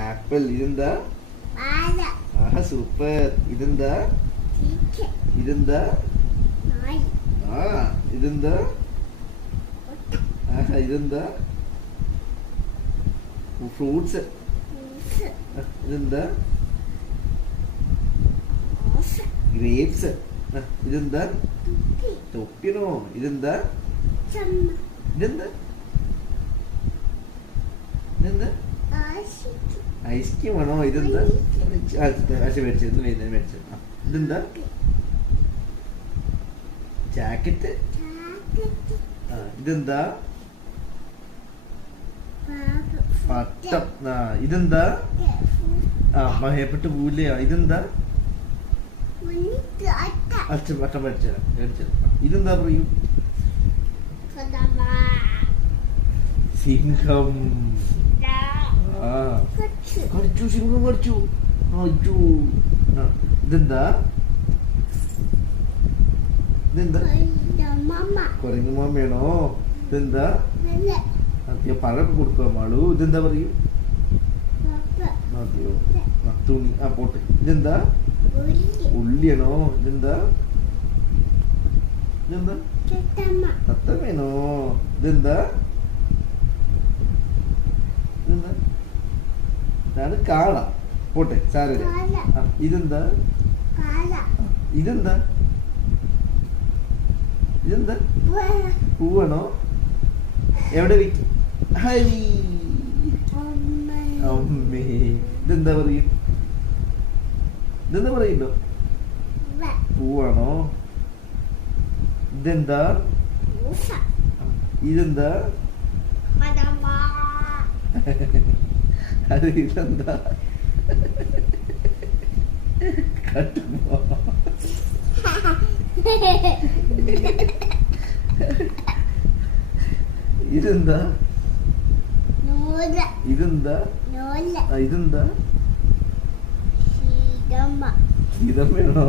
Apple. ഇതെന്താ? ആഹാ super. ഇതെന്താ? ഇതെന്താ? ആ ഇതെന്താ? ആഹാ ഇതെന്താ? ഫ്രൂട്ട്സ്. ഇതെന്താ? ഗ്രേപ്സ്. ഇതെന്താ? തൊപ്പിനോ? ഇതെന്താ? ഇതെന്താ? ഇതെന്താ? ഐസ്ക്രീം ആണോ? ഇതെന്താ? മേടിച്ചു മേടിച്ചു. ഇതെന്താ? ജാക്കറ്റ്. ഇതെന്താ? പട്ടം. ഇതെന്താ? മഹേപ്പെട്ട് പൂലയാ. ഇതെന്താ? പട്ടം മേടിച്ചതാ. ഇതെന്താ പറയൂ? സിംഹം. കടിച്ചു. സിംഹം കടിച്ചു. അയ്യോ. ഇതെന്താ? ഇതെന്താ? കുരങ്ങുമാമയാണോ? ഇതെന്താ? പഴമൊക്കെ കൊടുക്കുക മാളു. ഇതെന്താ പറയൂ? അതെയോ തുണി. പോട്ടെ. ഇതെന്താ? ഉള്ളിയാണോ? ഇതെന്താ? ഇതെന്താ? തത്തമ്മയാണോ? ഇതെന്താ? ഇതെന്താ? ഇതാണ് കാള. പോട്ടെ സാരമില്ല. ഇതെന്താ? ഇതെന്താ? ഇതെന്താ? പൂവാണോ? എവിടെ വെക്കും? ഹരി അമ്മേ. ഇതെന്താ പറയും? ഇതെന്താ പറയണ്ടോ? പൂവാണോ? ഇതെന്താ? ഇതെന്താ? അത് ഇതെന്താ? കട്ടുമോ? ഇതെന്താ? ഇതെന്താ? ഇതെന്താ? ഇതമ്മയാണോ?